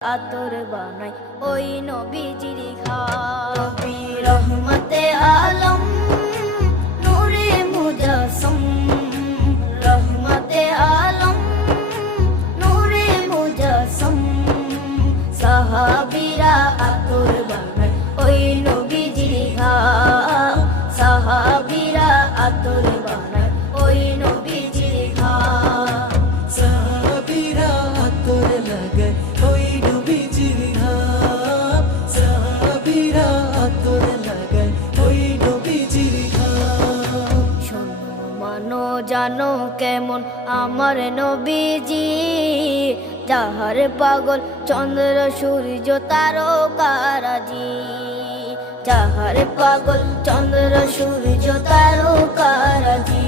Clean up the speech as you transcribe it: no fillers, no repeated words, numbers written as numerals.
আতর বানাই ওই নবীজির ঘাম। নবী রহমতে আলম নূরে মুজাসসম, রহমতে আলম নূরে মুজাসসম। সাহাবীরা আতর বানাই ওই নবীজির ঘাম, সাহাবীরা আতর বানাই ওই নবীজির ঘাম। সাহাবীরা আতর লাগায় ওই নবীজির ঘাম, সাহাবীরা আতর লাগায় ওই নবীজির ঘাম। শোনো মানো জানো কেমন আমার নবীজি, যাহার পাগল চন্দ্র সূর্য তারকারাজি, যাহার পাগল চন্দ্র সূর্য তারকারাজি।